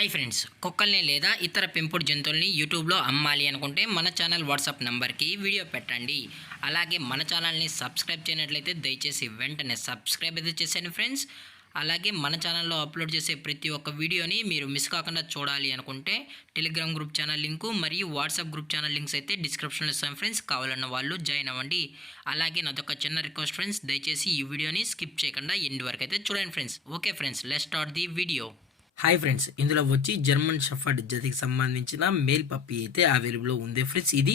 Hi friends, కుక్కల్ని లేదా ఇతర పెంపుడు జంతువుల్ని యూట్యూబ్లో అమ్మాలి అనుకుంటే మన ఛానల్ వాట్సాప్ నెంబర్కి వీడియో పెట్టండి. అలాగే మన ఛానల్ని సబ్స్క్రైబ్ చేయనట్లయితే దయచేసి వెంటనే సబ్స్క్రైబ్ అయితే చేసేయండి ఫ్రెండ్స్. అలాగే మన ఛానల్లో అప్లోడ్ చేసే ప్రతి ఒక్క వీడియోని మీరు మిస్ కాకుండా చూడాలి అనుకుంటే టెలిగ్రామ్ గ్రూప్ ఛానల్ లింకు మరియు వాట్సాప్ గ్రూప్ ఛానల్ లింక్స్ అయితే డిస్క్రిప్షన్లో ఇస్తాం ఫ్రెండ్స్. కావాలన్న వాళ్ళు జాయిన్ అవ్వండి. అలాగే నాదొక చిన్న రిక్వెస్ట్ ఫ్రెండ్స్, దయచేసి ఈ వీడియోని స్కిప్ చేయకుండా ఎండ్ వరకు అయితే చూడండి friends. Okay friends, let's start the video. Hi friends, ఇందులో వచ్చి జర్మన్ షెఫర్డ్ జతికి సంబంధించిన మేల్ పప్పీ అయితే అవైలబుల్లో ఉంది ఫ్రెండ్స్. ఇది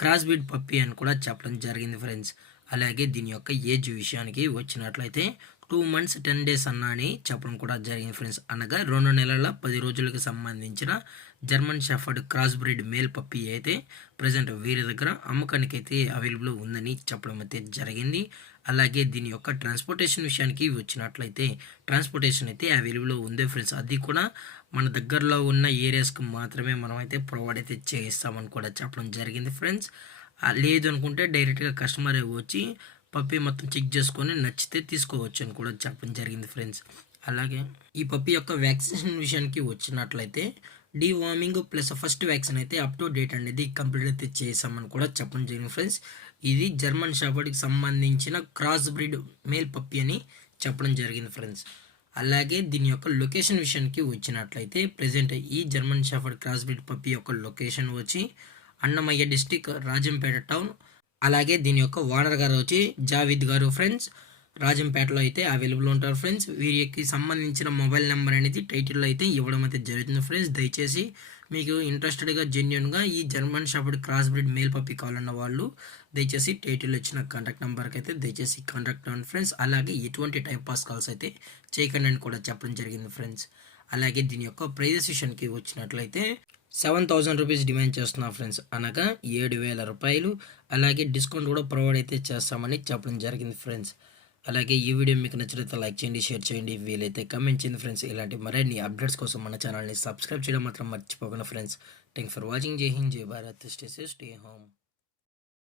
క్రాస్ బ్రీడ్ పప్పీ అని కూడా చెప్పడం జరిగింది ఫ్రెండ్స్. అలాగే దీని యొక్క ఏజ్ విషయానికి వచ్చినట్లయితే 2 months 10 days అని చెప్పడం కూడా జరిగింది ఫ్రెండ్స్. అనగా 2 నెలల 10 రోజులకు సంబంధించిన German shepherd cross breed male puppy అయితే ప్రజెంట్ వీరి దగ్గర అమ్మకానికి అయితే అవైలబుల్ ఉందని చెప్పడం అయితే జరిగింది. అలాగే దీని యొక్క ట్రాన్స్పోర్టేషన్ విషయానికి వచ్చినట్లయితే ట్రాన్స్పోర్టేషన్ అయితే అవైలబుల్ ఉంది ఫ్రెండ్స్. అది కూడా మన దగ్గరలో ఉన్న ఏరియాస్కి మాత్రమే మనం అయితే ప్రొవైడ్ అయితే చేస్తామని కూడా చెప్పడం జరిగింది ఫ్రెండ్స్. లేదు అనుకుంటే డైరెక్ట్గా కస్టమర్ వచ్చి పప్పీ మొత్తం చెక్ చేసుకొని నచ్చితే తీసుకోవచ్చు అని కూడా చెప్పడం జరిగింది ఫ్రెండ్స్. అలాగే ఈ పప్పీ యొక్క వ్యాక్సినేషన్ విషయానికి వచ్చినట్లయితే డీవార్మింగ్ ప్లస్ ఫస్ట్ వ్యాక్సిన్ అయితే అప్ టు డేట్ అనేది కంప్లీట్ అయితే చేసామని కూడా చెప్పడం జరిగింది ఫ్రెండ్స్. ఇది జర్మన్ షెఫర్డ్కి సంబంధించిన క్రాస్ బ్రీడ్ మేల్ పప్పీ అని చెప్పడం జరిగింది ఫ్రెండ్స్. అలాగే దీని యొక్క లొకేషన్ విషయానికి వచ్చినట్లయితే ప్రజెంట్ ఈ German shepherd cross breed puppy యొక్క లొకేషన్ వచ్చి అన్నమయ్య డిస్టిక్, రాజంపేట టౌన్. అలాగే దీని యొక్క ఓనర్ గారు వచ్చి జావిద్ గారు ఫ్రెండ్స్. రాజంపేటలో అయితే అవైలబుల్ ఉంటారు ఫ్రెండ్స్. వీరికి సంబంధించిన మొబైల్ నెంబర్ అనేది టైటిల్లో అయితే ఇవ్వడం అయితే జరుగుతుంది ఫ్రెండ్స్. దయచేసి మీకు ఇంట్రెస్టెడ్గా జెన్యున్గా ఈ German shepherd cross breed male puppy కావాలన్న వాళ్ళు దయచేసి టైటిల్లో ఇచ్చిన కాంటాక్ట్ నెంబర్కి అయితే దయచేసి కాంటాక్ట్ అవ్వండి ఫ్రెండ్స్. అలాగే ఎటువంటి టైంపాస్ కాల్స్ అయితే చేయకండి అని కూడా చెప్పడం జరిగింది ఫ్రెండ్స్. అలాగే దీని యొక్క ప్రైజెస్ విషయానికి వచ్చినట్లయితే 7,000 రూపీస్ డిమాండ్ చేస్తున్నా ఫ్రెండ్స్, అనగా 7,000 రూపాయలు. అలాగే డిస్కౌంట్ కూడా ప్రొవైడ్ అయితే చేస్తామని చెప్పడం జరిగింది ఫ్రెండ్స్. అలాగే ఈ వీడియో మీకు నచ్చినట్లయితే లైక్ చేయండి, షేర్ చేయండి, వీలైతే కమెంట్ చేయండి ఫ్రెండ్స్. ఇలాంటి మరిన్ని అప్డేట్స్ కోసం మన ఛానల్ని సబ్స్క్రైబ్ చేయడం మాత్రం మర్చిపోకండి ఫ్రెండ్స్. Thank for watching. జై హింద్, జై Bharat, stay safe, stay home.